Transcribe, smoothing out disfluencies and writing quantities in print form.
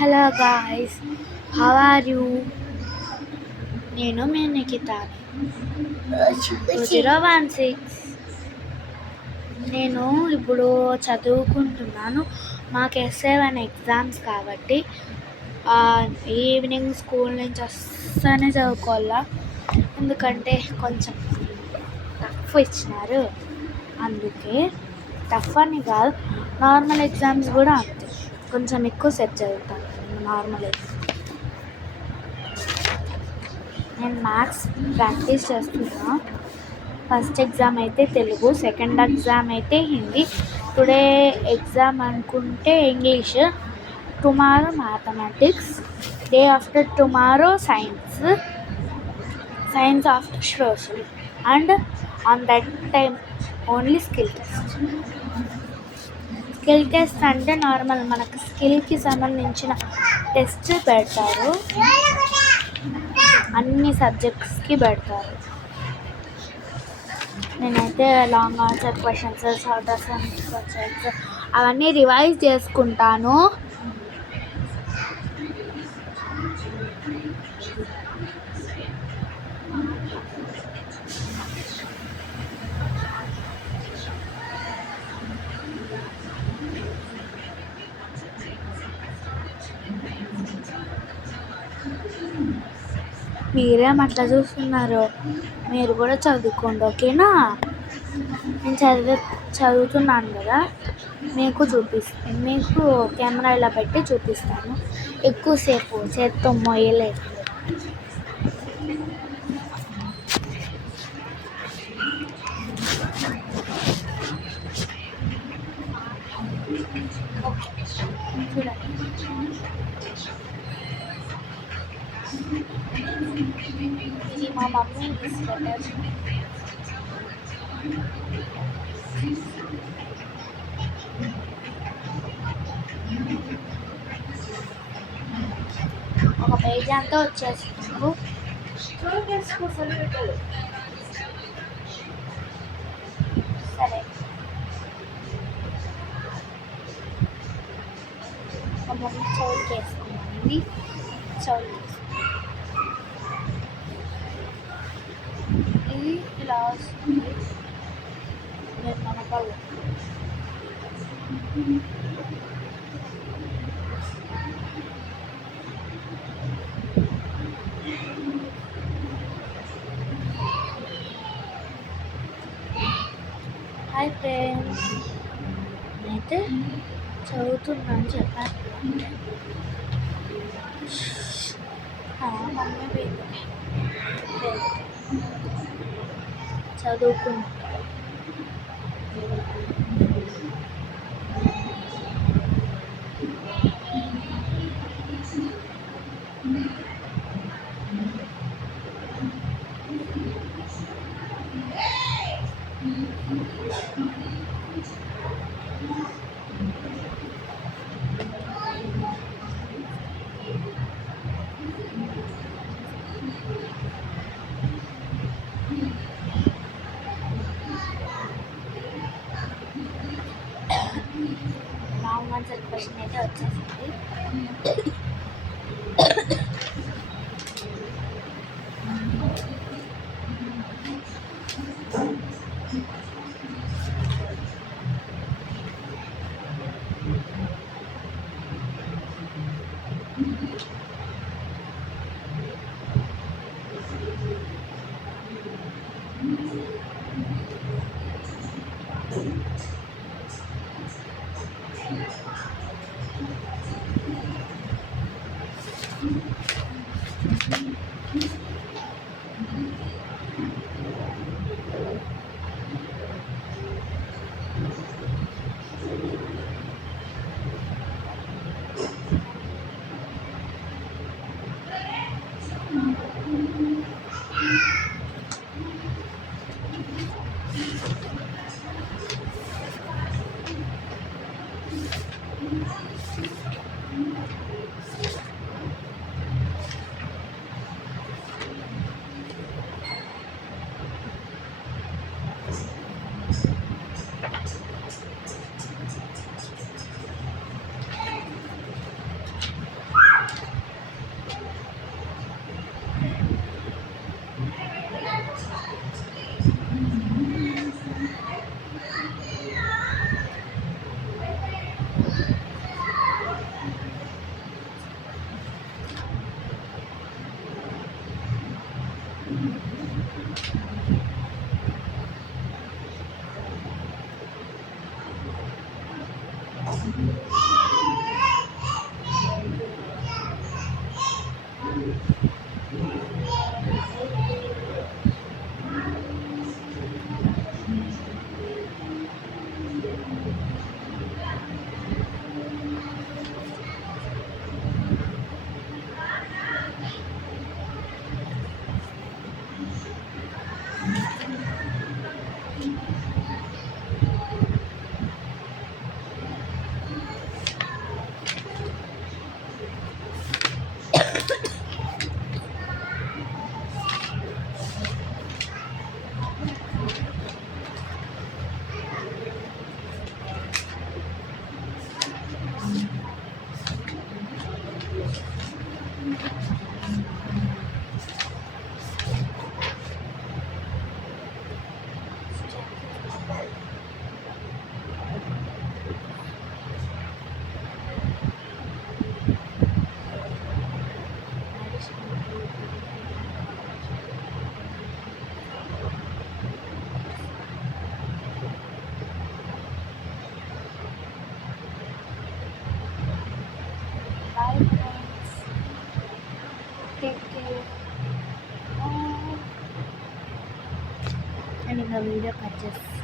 Hello guys, how are you? నేను మీ నిఖితాని 2016. నేను ఇప్పుడు చదువుకుంటున్నాను. మాకు S7 ఎగ్జామ్స్ కాబట్టి ఈవినింగ్ స్కూల్ నుంచి వస్తేనే చదువుకోవాలా, ఎందుకంటే కొంచెం టఫ్ ఇచ్చినారు. అందుకే టఫ్ అని కాదు, నార్మల్ ఎగ్జామ్స్ కూడా అంతే, కొంచెం ఎక్కువసేపు చదువుతాను. నార్మల్ ఎగ్జామ్ నేను మ్యాథ్స్ ప్రాక్టీస్ చేస్తున్నా. ఫస్ట్ ఎగ్జామ్ అయితే తెలుగు, సెకండ్ ఎగ్జామ్ అయితే హిందీ, టుడే ఎగ్జామ్ అనుకుంటే English, tomorrow mathematics, day after tomorrow science after social, and on that time only skill test. Skill test అంటే నార్మల్ మనకు స్కిల్కి సంబంధించిన టెస్ట్ పెడతారు, అన్ని సబ్జెక్ట్స్కి పెడతారు. నేనైతే long answer questions, short answer questions అవన్నీ రివైజ్ చేసుకుంటాను. మీరేం అట్లా చూస్తున్నారు? మీరు కూడా చదువుకోండి, ఓకేనా? నేను చదువుతున్నాను కదా, మీకు కెమెరా ఇలా పెట్టి చూపిస్తాను. ఎక్కువసేపు చేత్తో మొయ్యలేదు. చూడండి, ఇది మా మమ్మీ స్వెటర్. ఒక పేజీ అంతా వచ్చేసింది. సరే, మా మమ్మీ చౌల్కి వేసుకున్నాను. ఇది చౌల్, ఇది ఇలా వస్తుంది. నేను మనపల్లి హాయ్ ఫ్రెండ్స్, అయితే చదువుతున్నాను చెప్పాను. మమ్మీ చదువుకున్నా. లాంగ్ ఆన్సర్ క్వశ్చన్ అయితే వచ్చేసింది. Bye friends. Take care. And ఇంకా వీడియో కట్ చేస్తాను.